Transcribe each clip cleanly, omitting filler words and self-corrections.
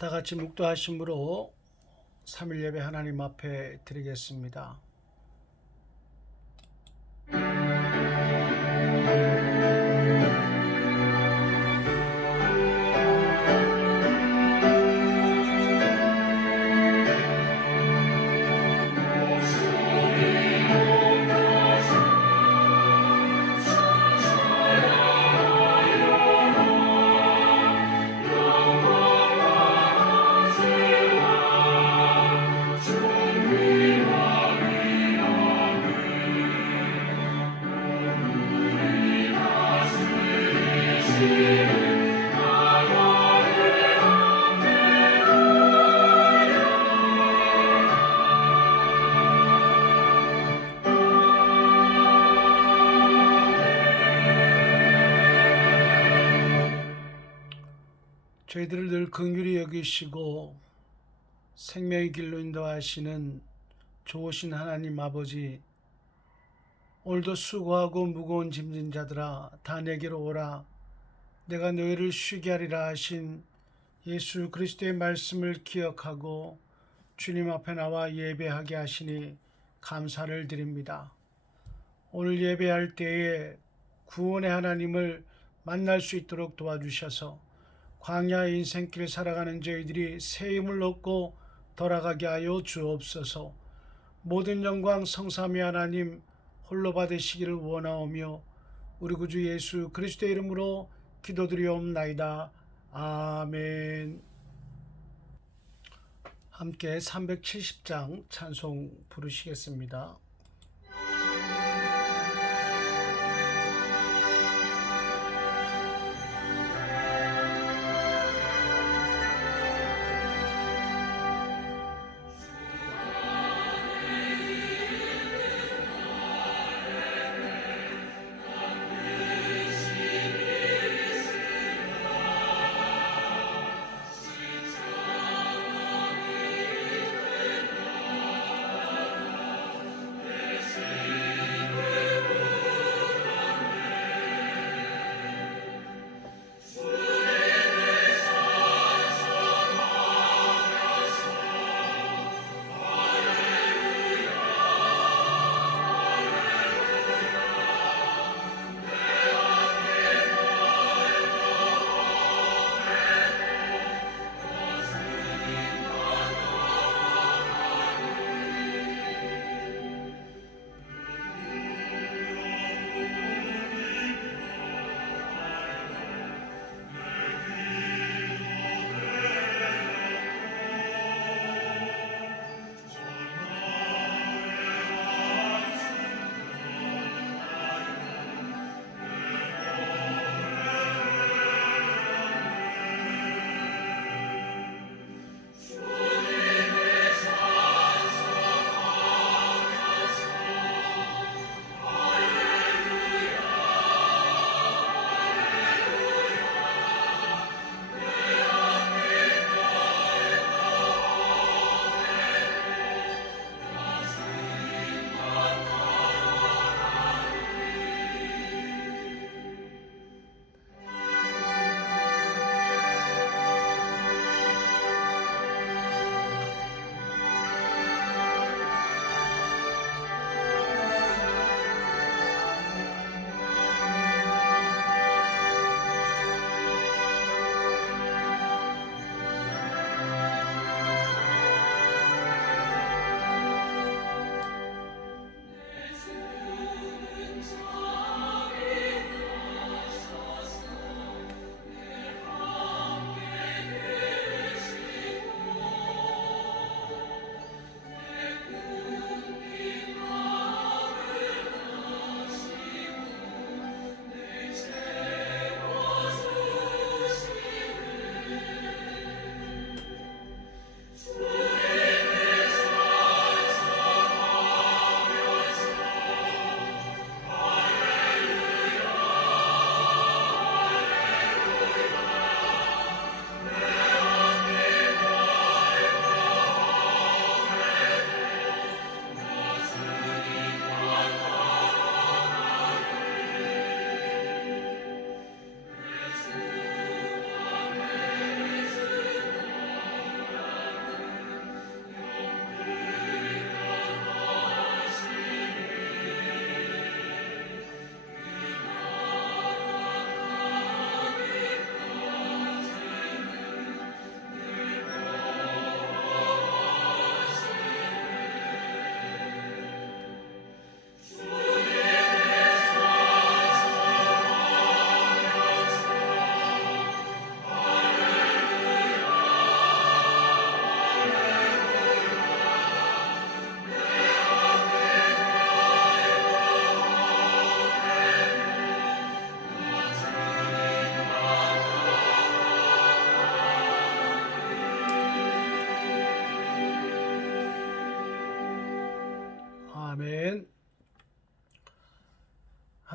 다 같이 묵도하심으로 3일 예배 하나님 앞에 드리겠습니다. 저희들을 늘 긍휼히 여기시고 생명의 길로 인도하시는 좋으신 하나님 아버지, 오늘도 수고하고 무거운 짐진 자들아 다 내게로 오라, 내가 너희를 쉬게 하리라 하신 예수 그리스도의 말씀을 기억하고 주님 앞에 나와 예배하게 하시니 감사를 드립니다. 오늘 예배할 때에 구원의 하나님을 만날 수 있도록 도와주셔서 광야의 인생길 살아가는 저희들이 새 힘을 얻고 돌아가게 하여 주옵소서. 모든 영광 성삼위 하나님 홀로 받으시기를 원하오며 우리 구주 예수 그리스도의 이름으로 기도드리옵나이다. 아멘. 함께 370장 찬송 부르시겠습니다.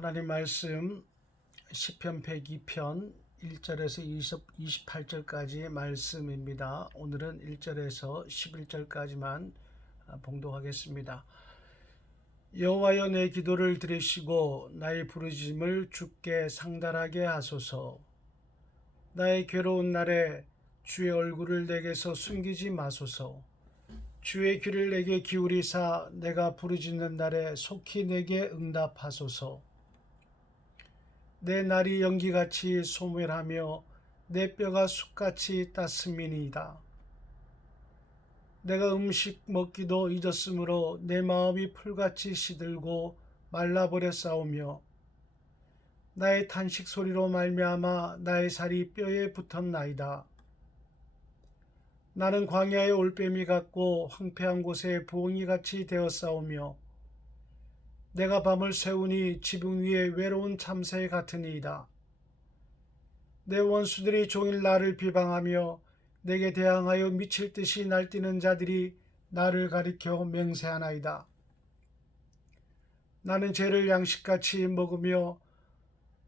하나님 말씀 시편 102편 1절에서 28절까지의 말씀입니다. 오늘은 1절에서 11절까지만 봉독하겠습니다. 여호와여, 내 기도를 들으시고 나의 부르짖음을 주께 상달하게 하소서. 나의 괴로운 날에 주의 얼굴을 내게서 숨기지 마소서. 주의 귀를 내게 기울이사 내가 부르짖는 날에 속히 내게 응답하소서. 내 날이 연기같이 소멸하며 내 뼈가 숯같이 땄음이니이다. 내가 음식 먹기도 잊었으므로 내 마음이 풀같이 시들고 말라버렸사오며 나의 탄식 소리로 말미암아 나의 살이 뼈에 붙었나이다. 나는 광야의 올빼미 같고 황폐한 곳에 부엉이같이 되었사오며 내가 밤을 새우니 지붕 위에 외로운 참새 같으니이다. 내 원수들이 종일 나를 비방하며 내게 대항하여 미칠 듯이 날뛰는 자들이 나를 가리켜 맹세하나이다. 나는 죄를 양식같이 먹으며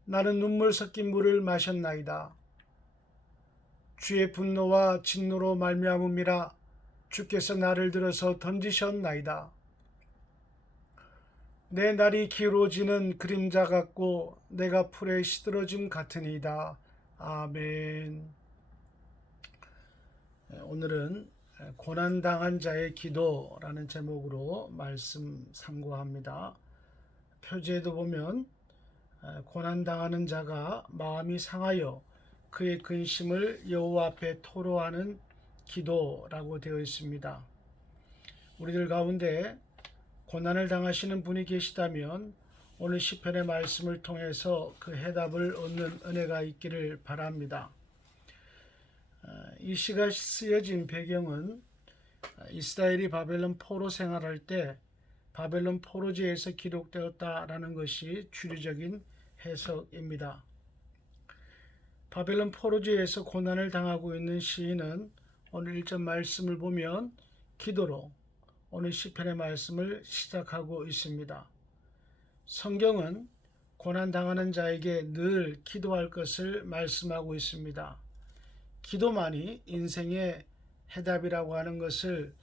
나는 눈물 섞인 물을 마셨나이다. 주의 분노와 진노로 말미암음이라 주께서 나를 들어서 던지셨나이다. 내 날이 기울어지는 그림자 같고 내가 풀에 시들어짐 같으니이다. 아멘. 오늘은 고난당한 자의 기도라는 제목으로 말씀 상고합니다. 표제에도 보면 고난당하는 자가 마음이 상하여 그의 근심을 여호와 앞에 토로하는 기도라고 되어 있습니다. 우리들 가운데 고난을 당하시는 분이 계시다면 오늘 시편의 말씀을 통해서 그 해답을 얻는 은혜가 있기를 바랍니다. 이 시가 쓰여진 배경은 이스라엘이 바벨론 포로 생활할 때 바벨론 포로지에서 기록되었다라는 것이 주류적인 해석입니다. 바벨론 포로지에서 고난을 당하고 있는 시인은 오늘 1절 말씀을 보면 기도로 오늘 시편의 말씀을 시작하고 있습니다. 성경은 고난당하는 자에게 늘 기도할 것을 말씀하고 있습니다. 기도만이 인생의 해답이라고 하는 것을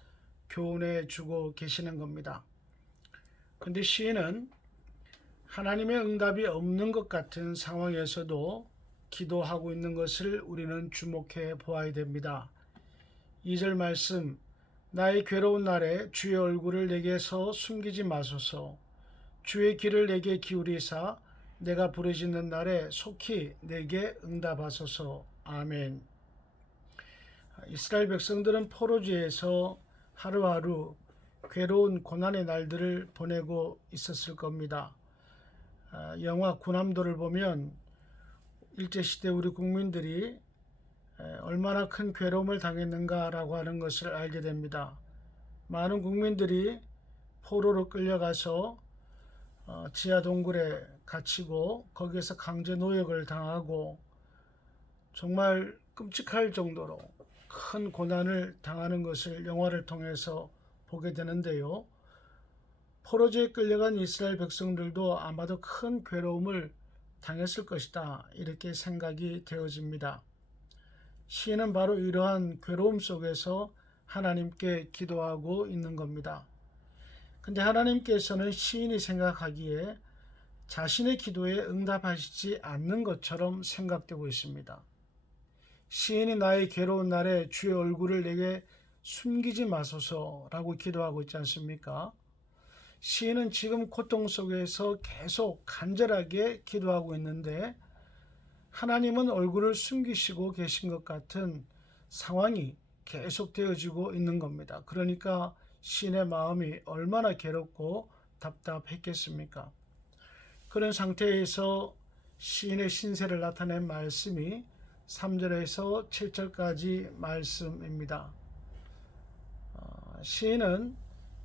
교훈해 주고 계시는 겁니다. 그런데 시인은 하나님의 응답이 없는 것 같은 상황에서도 기도하고 있는 것을 우리는 주목해 보아야 됩니다. 2절 말씀, 나의 괴로운 날에 주의 얼굴을 내게서 숨기지 마소서. 주의 귀를 내게 기울이사 내가 부르짖는 날에 속히 내게 응답하소서. 아멘. 이스라엘 백성들은 포로지에서 하루하루 괴로운 고난의 날들을 보내고 있었을 겁니다. 영화 군함도를 보면 일제시대 우리 국민들이 얼마나 큰 괴로움을 당했는가라고 하는 것을 알게 됩니다. 많은 국민들이 포로로 끌려가서 지하 동굴에 갇히고 거기에서 강제 노역을 당하고 정말 끔찍할 정도로 큰 고난을 당하는 것을 영화를 통해서 보게 되는데요. 포로지에 끌려간 이스라엘 백성들도 아마도 큰 괴로움을 당했을 것이다, 이렇게 생각이 되어집니다. 시인은 바로 이러한 괴로움 속에서 하나님께 기도하고 있는 겁니다. 근데 하나님께서는 시인이 생각하기에 자신의 기도에 응답하시지 않는 것처럼 생각되고 있습니다. 시인이 나의 괴로운 날에 주의 얼굴을 내게 숨기지 마소서라고 기도하고 있지 않습니까? 시인은 지금 고통 속에서 계속 간절하게 기도하고 있는데 하나님은 얼굴을 숨기시고 계신 것 같은 상황이 계속되어지고 있는 겁니다. 그러니까 시인의 마음이 얼마나 괴롭고 답답했겠습니까? 그런 상태에서 시인의 신세를 나타낸 말씀이 3절에서 7절까지 말씀입니다. 시인은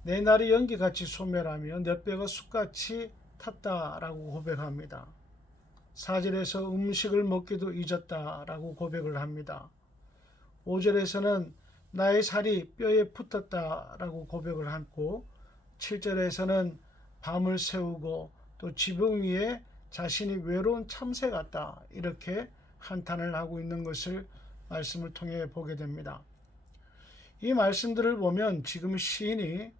내 날이 연기같이 소멸하며 내 뼈가 숯같이 탔다라고 고백합니다. 4절에서 음식을 먹기도 잊었다라고 고백을 합니다. 5절에서는 나의 살이 뼈에 붙었다라고 고백을 하고 7절에서는 밤을 새우고 또 지붕 위에 자신이 외로운 참새 같다, 이렇게 한탄을 하고 있는 것을 말씀을 통해 보게 됩니다. 이 말씀들을 보면 지금 시인이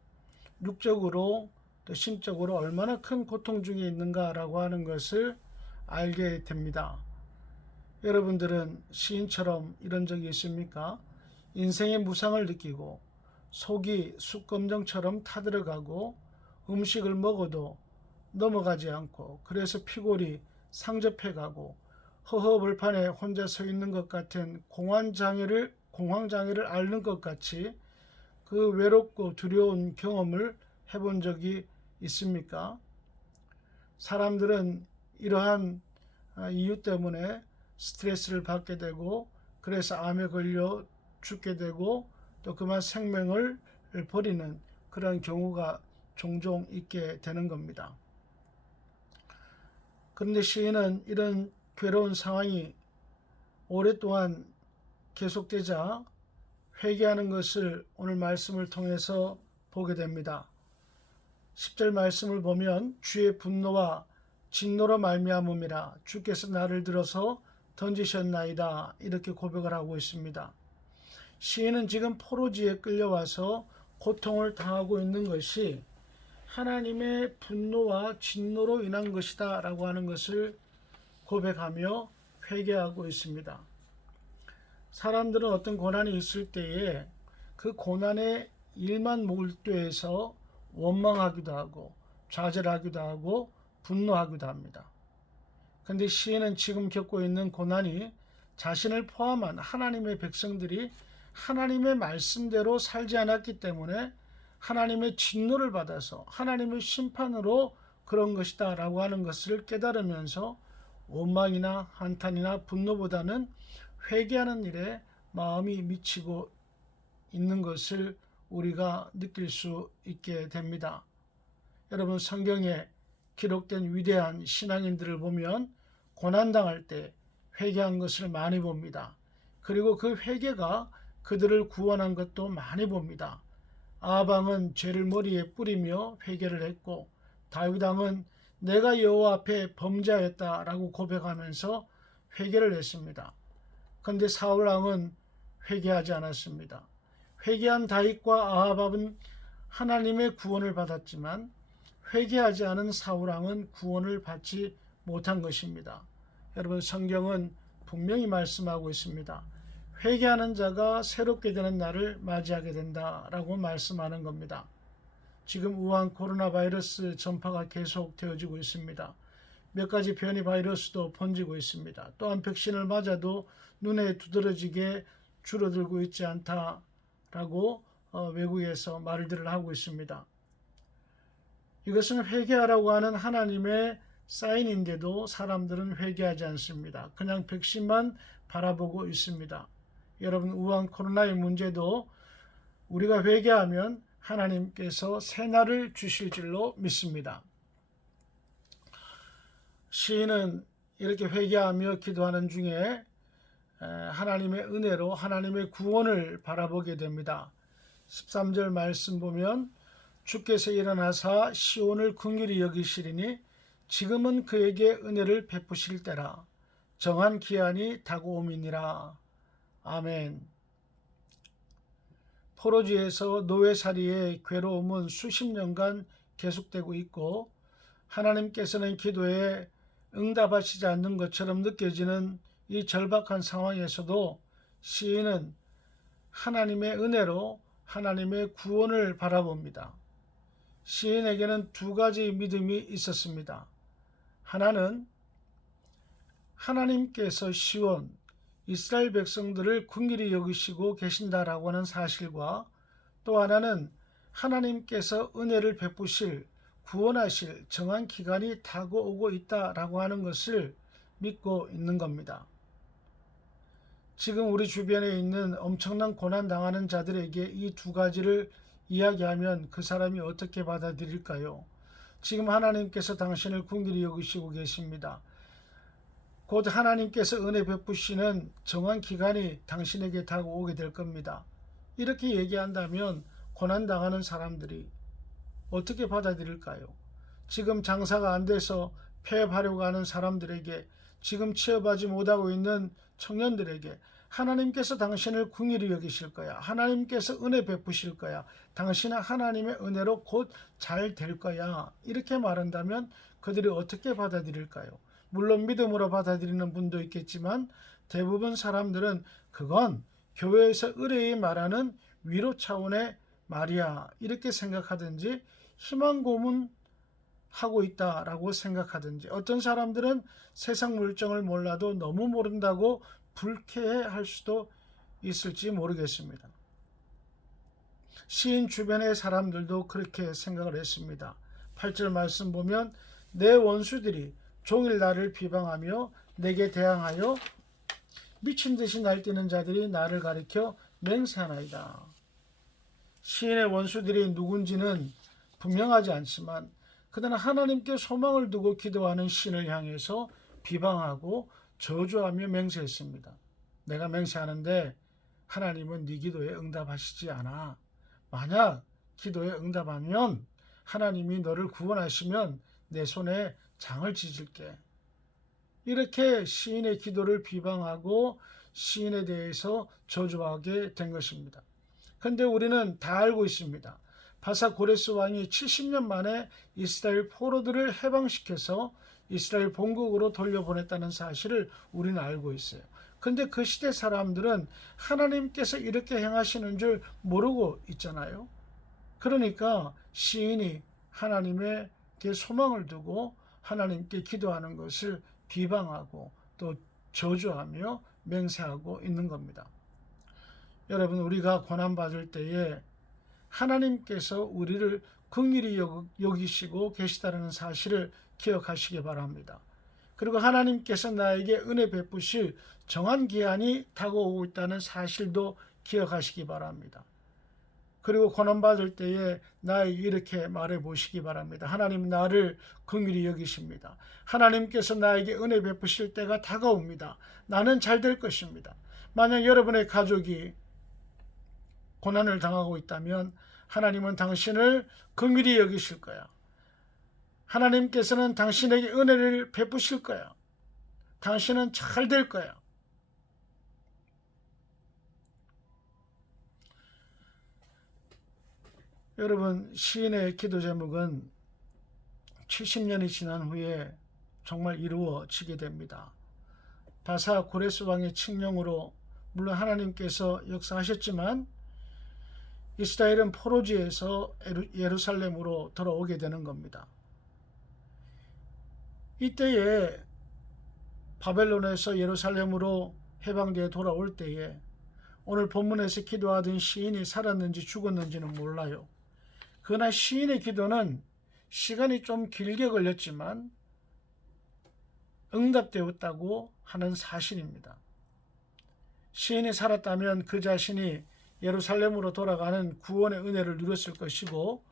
육적으로 또 심적으로 얼마나 큰 고통 중에 있는가라고 하는 것을 알게 됩니다. 여러분들은 시인처럼 이런 적이 있습니까? 인생의 무상을 느끼고 속이 숯검정처럼 타들어가고 음식을 먹어도 넘어가지 않고 그래서 피골이 상접해가고 허허벌판에 혼자 서 있는 것 같은 공황장애를 앓는 것 같이 그 외롭고 두려운 경험을 해본 적이 있습니까? 사람들은 이러한 이유 때문에 스트레스를 받게 되고 그래서 암에 걸려 죽게 되고 또 그만 생명을 버리는 그런 경우가 종종 있게 되는 겁니다. 그런데 시인은 이런 괴로운 상황이 오랫동안 계속되자 회개하는 것을 오늘 말씀을 통해서 보게 됩니다. 10절 말씀을 보면 주의 분노와 진노로 말미암음이라 주께서 나를 들어서 던지셨나이다, 이렇게 고백을 하고 있습니다. 시인은 지금 포로지에 끌려와서 고통을 당하고 있는 것이 하나님의 분노와 진노로 인한 것이다 라고 하는 것을 고백하며 회개하고 있습니다. 사람들은 어떤 고난이 있을 때에 그 고난의 일만 몰두해서 원망하기도 하고 좌절하기도 하고 분노하기도 합니다. 그런데 시인은 지금 겪고 있는 고난이 자신을 포함한 하나님의 백성들이 하나님의 말씀대로 살지 않았기 때문에 하나님의 진노를 받아서 하나님의 심판으로 그런 것이다 라고 하는 것을 깨달으면서 원망이나 한탄이나 분노보다는 회개하는 일에 마음이 미치고 있는 것을 우리가 느낄 수 있게 됩니다. 여러분, 성경에 기록된 위대한 신앙인들을 보면 고난당할 때 회개한 것을 많이 봅니다. 그리고 그 회개가 그들을 구원한 것도 많이 봅니다. 아합왕은 죄를 머리에 뿌리며 회개를 했고 다윗 왕은 내가 여호와 앞에 범죄하였다라고 고백하면서 회개를 했습니다. 그런데 사울 왕은 회개하지 않았습니다. 회개한 다윗과 아합은 하나님의 구원을 받았지만 회개하지 않은 사울 왕은 구원을 받지 못한 것입니다. 여러분, 성경은 분명히 말씀하고 있습니다. 회개하는 자가 새롭게 되는 날을 맞이하게 된다라고 말씀하는 겁니다. 지금 우한 코로나 바이러스 전파가 계속 되어지고 있습니다. 몇 가지 변이 바이러스도 번지고 있습니다. 또한 백신을 맞아도 눈에 두드러지게 줄어들고 있지 않다라고 외국에서 말들을 하고 있습니다. 이것은 회개하라고 하는 하나님의 사인인데도 사람들은 회개하지 않습니다. 그냥 백신만 바라보고 있습니다. 여러분, 우한 코로나의 문제도 우리가 회개하면 하나님께서 새날을 주실 줄로 믿습니다. 시인은 이렇게 회개하며 기도하는 중에 하나님의 은혜로 하나님의 구원을 바라보게 됩니다. 13절 말씀 보면 주께서 일어나사 시온을 긍휼히 여기시리니 지금은 그에게 은혜를 베푸실 때라 정한 기한이 다가옴이니라. 아멘. 포로지에서 노예살이의 괴로움은 수십 년간 계속되고 있고 하나님께서는 기도에 응답하시지 않는 것처럼 느껴지는 이 절박한 상황에서도 시인은 하나님의 은혜로 하나님의 구원을 바라봅니다. 시인에게는 두 가지 믿음이 있었습니다. 하나는 하나님께서 시온 이스라엘 백성들을 긍휼히 여기시고 계신다라고 하는 사실과 또 하나는 하나님께서 은혜를 베푸실 구원하실 정한 기간이 다가오고 있다라고 하는 것을 믿고 있는 겁니다. 지금 우리 주변에 있는 엄청난 고난 당하는 자들에게 이 두 가지를 이야기하면 그 사람이 어떻게 받아들일까요? 지금 하나님께서 당신을 긍휼히 여기시고 계십니다. 곧 하나님께서 은혜 베푸시는 정한 기간이 당신에게 다가오게 될 겁니다. 이렇게 얘기한다면 고난당하는 사람들이 어떻게 받아들일까요? 지금 장사가 안 돼서 폐업하려고 하는 사람들에게, 지금 취업하지 못하고 있는 청년들에게 하나님께서 당신을 긍휼히 여기실 거야. 하나님께서 은혜 베푸실 거야. 당신은 하나님의 은혜로 곧 잘 될 거야. 이렇게 말한다면 그들이 어떻게 받아들일까요? 물론 믿음으로 받아들이는 분도 있겠지만 대부분 사람들은 그건 교회에서 의뢰이 말하는 위로 차원의 말이야, 이렇게 생각하든지 희망 고문하고 있다라고 생각하든지, 어떤 사람들은 세상 물정을 몰라도 너무 모른다고 불쾌해할 수도 있을지 모르겠습니다. 시인 주변의 사람들도 그렇게 생각을 했습니다. 8절 말씀 보면 내 원수들이 종일 나를 비방하며 내게 대항하여 미친 듯이 날뛰는 자들이 나를 가리켜 맹세하나이다. 시인의 원수들이 누군지는 분명하지 않지만 그들은 하나님께 소망을 두고 기도하는 시인을 향해서 비방하고 저주하며 맹세했습니다. 내가 맹세하는데 하나님은 네 기도에 응답하시지 않아. 만약 기도에 응답하면 하나님이 너를 구원하시면 내 손에 장을 찢을게. 이렇게 시인의 기도를 비방하고 시인에 대해서 저주하게 된 것입니다. 그런데 우리는 다 알고 있습니다. 바사 고레스 왕이 70년 만에 이스라엘 포로들을 해방시켜서 이스라엘 본국으로 돌려보냈다는 사실을 우리는 알고 있어요. 그런데 그 시대 사람들은 하나님께서 이렇게 행하시는 줄 모르고 있잖아요. 그러니까 시인이 하나님께 소망을 두고 하나님께 기도하는 것을 비방하고 또 저주하며 맹세하고 있는 겁니다. 여러분, 우리가 고난받을 때에 하나님께서 우리를 긍휼히 여기시고 계시다는 사실을 기억하시기 바랍니다. 그리고 하나님께서 나에게 은혜 베푸실 정한 기한이 다가오고 있다는 사실도 기억하시기 바랍니다. 그리고 고난받을 때에 나에게 이렇게 말해 보시기 바랍니다. 하나님 나를 긍휼히 여기십니다. 하나님께서 나에게 은혜 베푸실 때가 다가옵니다. 나는 잘 될 것입니다. 만약 여러분의 가족이 고난을 당하고 있다면 하나님은 당신을 긍휼히 여기실 거야. 하나님께서는 당신에게 은혜를 베푸실 거야. 당신은 잘 될 거야. 여러분, 시인의 기도 제목은 70년이 지난 후에 정말 이루어지게 됩니다. 바사 고레스 왕의 칙령으로 물론 하나님께서 역사하셨지만 이스라엘은 포로지에서 예루살렘으로 돌아오게 되는 겁니다. 이때에 바벨론에서 예루살렘으로 해방되어 돌아올 때에 오늘 본문에서 기도하던 시인이 살았는지 죽었는지는 몰라요. 그러나 시인의 기도는 시간이 좀 길게 걸렸지만 응답되었다고 하는 사실입니다. 시인이 살았다면 그 자신이 예루살렘으로 돌아가는 구원의 은혜를 누렸을 것이고,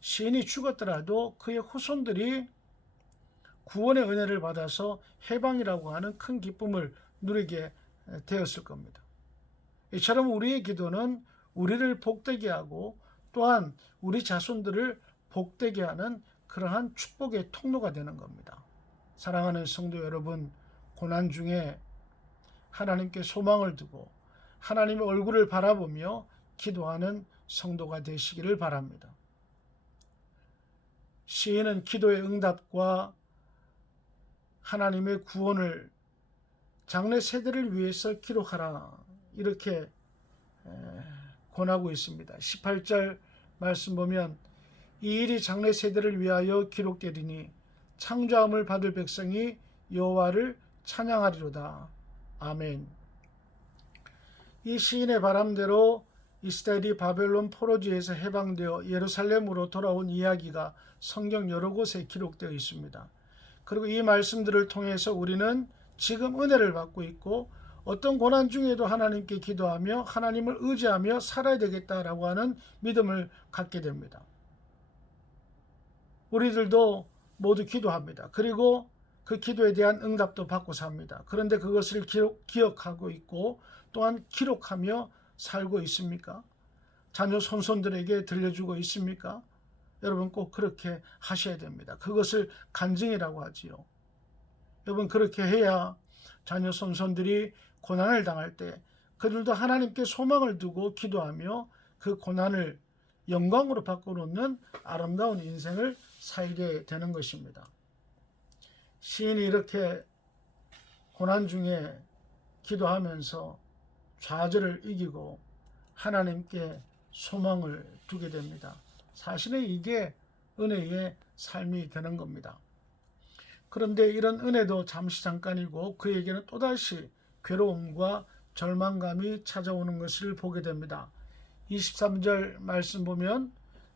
시인이 죽었더라도 그의 후손들이 구원의 은혜를 받아서 해방이라고 하는 큰 기쁨을 누리게 되었을 겁니다. 이처럼 우리의 기도는 우리를 복되게 하고 또한 우리 자손들을 복되게 하는 그러한 축복의 통로가 되는 겁니다. 사랑하는 성도 여러분, 고난 중에 하나님께 소망을 두고 하나님의 얼굴을 바라보며 기도하는 성도가 되시기를 바랍니다. 시인은 기도의 응답과 하나님의 구원을 장래 세대를 위해서 기록하라, 이렇게 권하고 있습니다. 18절 말씀 보면 이 일이 장래 세대를 위하여 기록되리니 창조함을 받을 백성이 여호와를 찬양하리로다. 아멘. 이 시인의 바람대로 이스라엘이 바벨론 포로지에서 해방되어 예루살렘으로 돌아온 이야기가 성경 여러 곳에 기록되어 있습니다. 그리고 이 말씀들을 통해서 우리는 지금 은혜를 받고 있고 어떤 고난 중에도 하나님께 기도하며 하나님을 의지하며 살아야 되겠다라고 하는 믿음을 갖게 됩니다. 우리들도 모두 기도합니다. 그리고 그 기도에 대한 응답도 받고 삽니다. 그런데 그것을 기억하고 있고 또한 기록하며 살고 있습니까? 자녀 손손들에게 들려주고 있습니까? 여러분 꼭 그렇게 하셔야 됩니다. 그것을 간증이라고 하지요. 여러분, 그렇게 해야 자녀 손손들이 고난을 당할 때 그들도 하나님께 소망을 두고 기도하며 그 고난을 영광으로 바꿔놓는 아름다운 인생을 살게 되는 것입니다. 시인이 이렇게 고난 중에 기도하면서 좌절을 이기고 하나님께 소망을 두게 됩니다. 사실은 이게 은혜의 삶이 되는 겁니다. 그런데 이런 은혜도 잠시 잠깐이고 그에게는 또다시 괴로움과 절망감이 찾아오는 것을 보게 됩니다. 23절 말씀 보면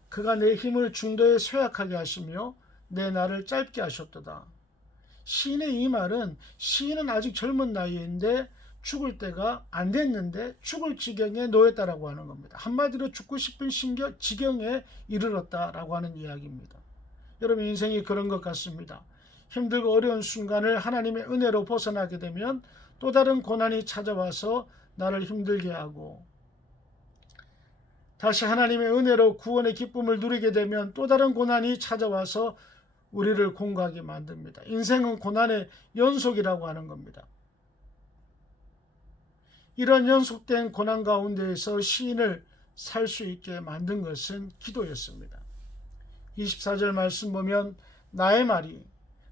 그가 내 힘을 중도에 쇠약하게 하시며 내 날을 짧게 하셨도다. 시인의 이 말은 시인은 아직 젊은 나이인데 죽을 때가 안 됐는데 죽을 지경에 놓였다라고 하는 겁니다. 한마디로 죽고 싶은 지경에 이르렀다라고 하는 이야기입니다. 여러분, 인생이 그런 것 같습니다. 힘들고 어려운 순간을 하나님의 은혜로 벗어나게 되면 또 다른 고난이 찾아와서 나를 힘들게 하고, 다시 하나님의 은혜로 구원의 기쁨을 누리게 되면 또 다른 고난이 찾아와서 우리를 공고하게 만듭니다. 인생은 고난의 연속이라고 하는 겁니다. 이런 연속된 고난 가운데에서 시인을 살 수 있게 만든 것은 기도였습니다. 24절 말씀 보면 나의 말이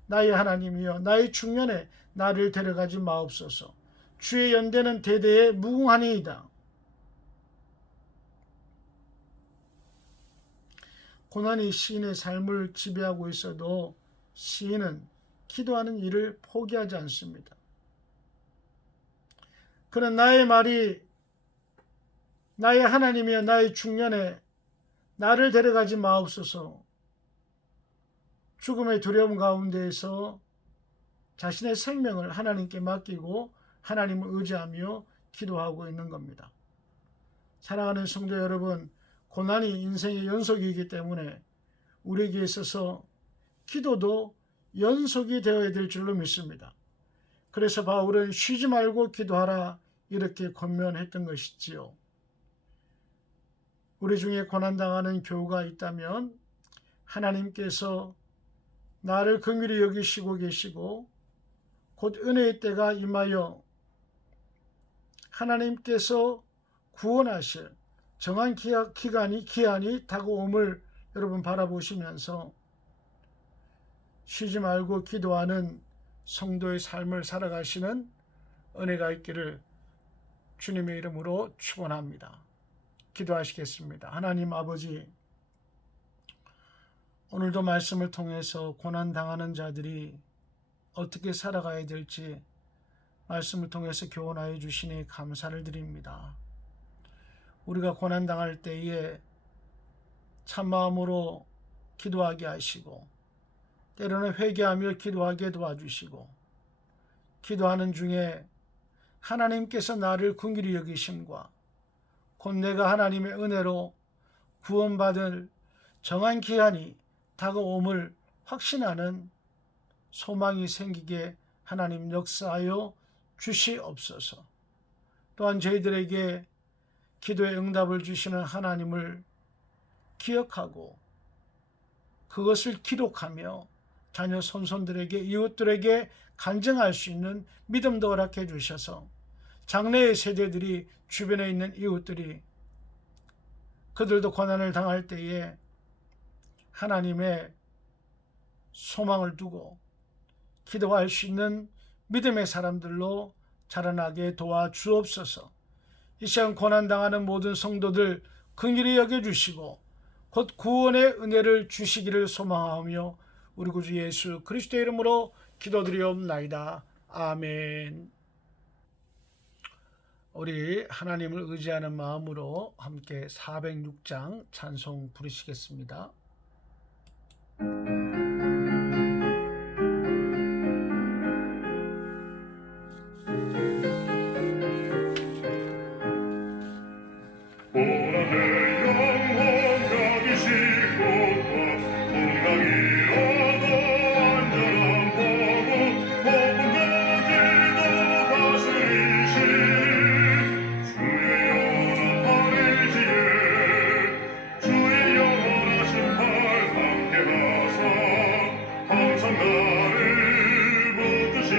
나의 하나님이여 나의 중년에 나를 데려가지 마옵소서. 주의 연대는 대대에 무궁하니이다. 고난이 시인의 삶을 지배하고 있어도 시인은 기도하는 일을 포기하지 않습니다. 그는 나의 말이 나의 하나님이여 나의 중년에 나를 데려가지 마옵소서. 죽음의 두려움 가운데에서 자신의 생명을 하나님께 맡기고 하나님을 의지하며 기도하고 있는 겁니다. 사랑하는 성도 여러분, 고난이 인생의 연속이기 때문에 우리에게 있어서 기도도 연속이 되어야 될 줄로 믿습니다. 그래서 바울은 쉬지 말고 기도하라 이렇게 권면했던 것이지요. 우리 중에 고난당하는 교우가 있다면 하나님께서 나를 긍휼히 여기시고 계시고 곧 은혜의 때가 임하여 하나님께서 구원하실 정한 기한이 다가옴을 여러분 바라보시면서 쉬지 말고 기도하는 성도의 삶을 살아가시는 은혜가 있기를 주님의 이름으로 축원합니다. 기도하시겠습니다. 하나님 아버지, 오늘도 말씀을 통해서 고난당하는 자들이 어떻게 살아가야 될지 말씀을 통해서 교훈하여 주시니 감사를 드립니다. 우리가 고난당할 때에 참마음으로 기도하게 하시고 때로는 회개하며 기도하게 도와주시고 기도하는 중에 하나님께서 나를 긍휼히 여기심과 곧 내가 하나님의 은혜로 구원받을 정한 기한이 다가옴을 확신하는 소망이 생기게 하나님 역사하여 주시옵소서. 또한 저희들에게 기도의 응답을 주시는 하나님을 기억하고 그것을 기록하며 자녀 손손들에게 이웃들에게 간증할 수 있는 믿음도 허락해 주셔서 장래의 세대들이 주변에 있는 이웃들이 그들도 고난을 당할 때에 하나님의 소망을 두고 기도할 수 있는 믿음의 사람들로 자라나게 도와주옵소서. 이 시간 고난당하는 모든 성도들 긍휼히 여겨주시고 곧 구원의 은혜를 주시기를 소망하며 우리 구주 예수 그리스도의 이름으로 기도드리옵나이다. 아멘. 우리 하나님을 의지하는 마음으로 함께 406장 찬송 부르시겠습니다. 항상 나를 붙드시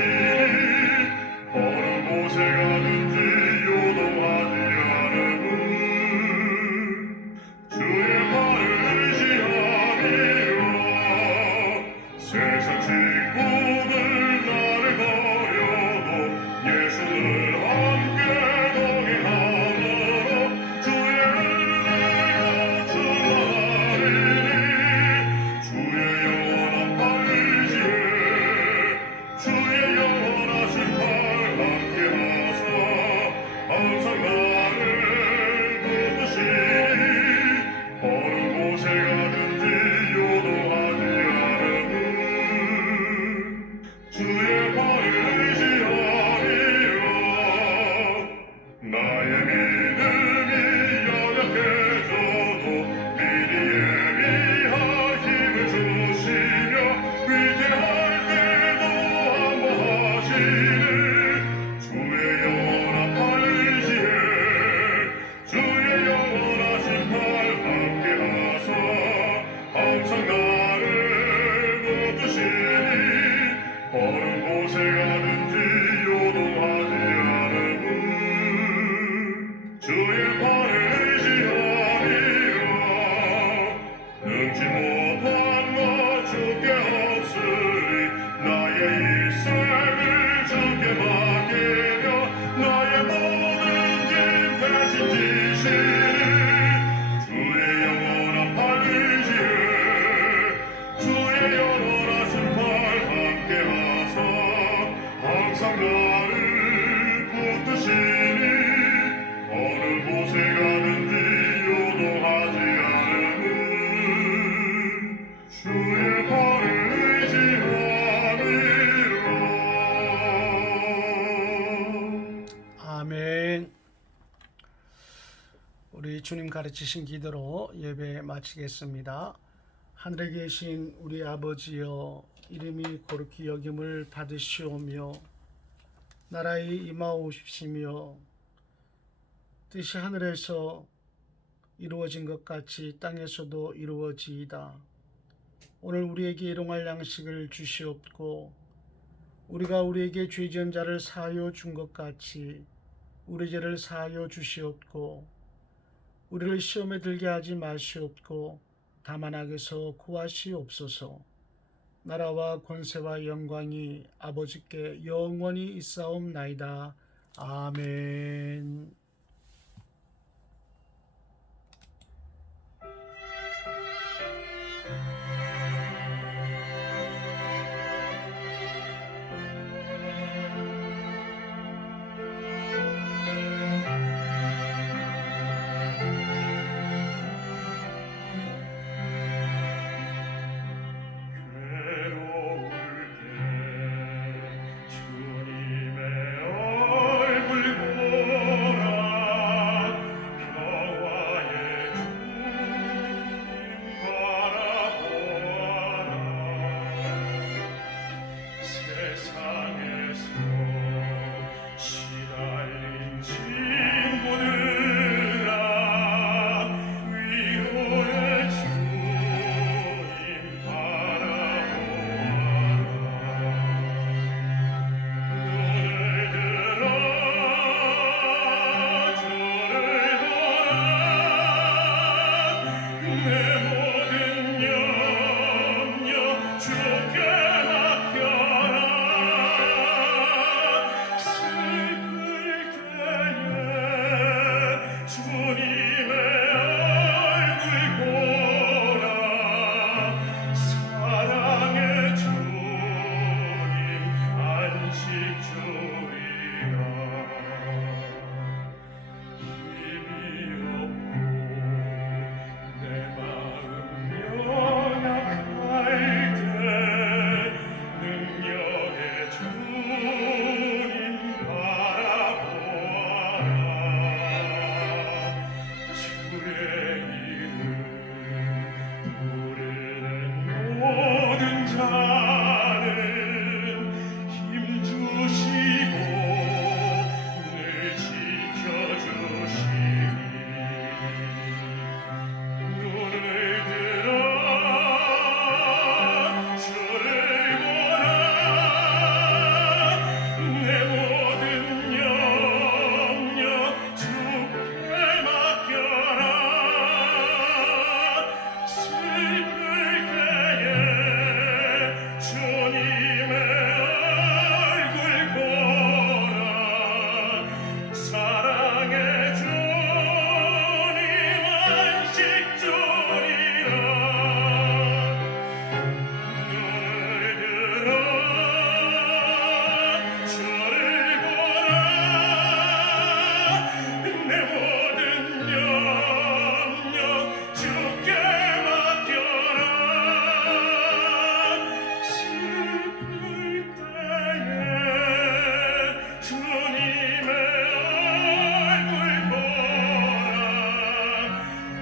주님 가르치신 기도로 예배 마치겠습니다. 하늘에 계신 우리 아버지여, 이름이 거룩히 여김을 받으시오며 나라의 임하옵시며 뜻이 하늘에서 이루어진 것 같이 땅에서도 이루어지이다. 오늘 우리에게 일용할 양식을 주시옵고 우리가 우리에게 죄 지은 자를 사하여 준 것 같이 우리 죄를 사하여 주시옵고 우리를 시험에 들게 하지 마시옵고 다만 악에서 구하시옵소서. 나라와 권세와 영광이 아버지께 영원히 있사옵나이다. 아멘.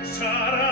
사랑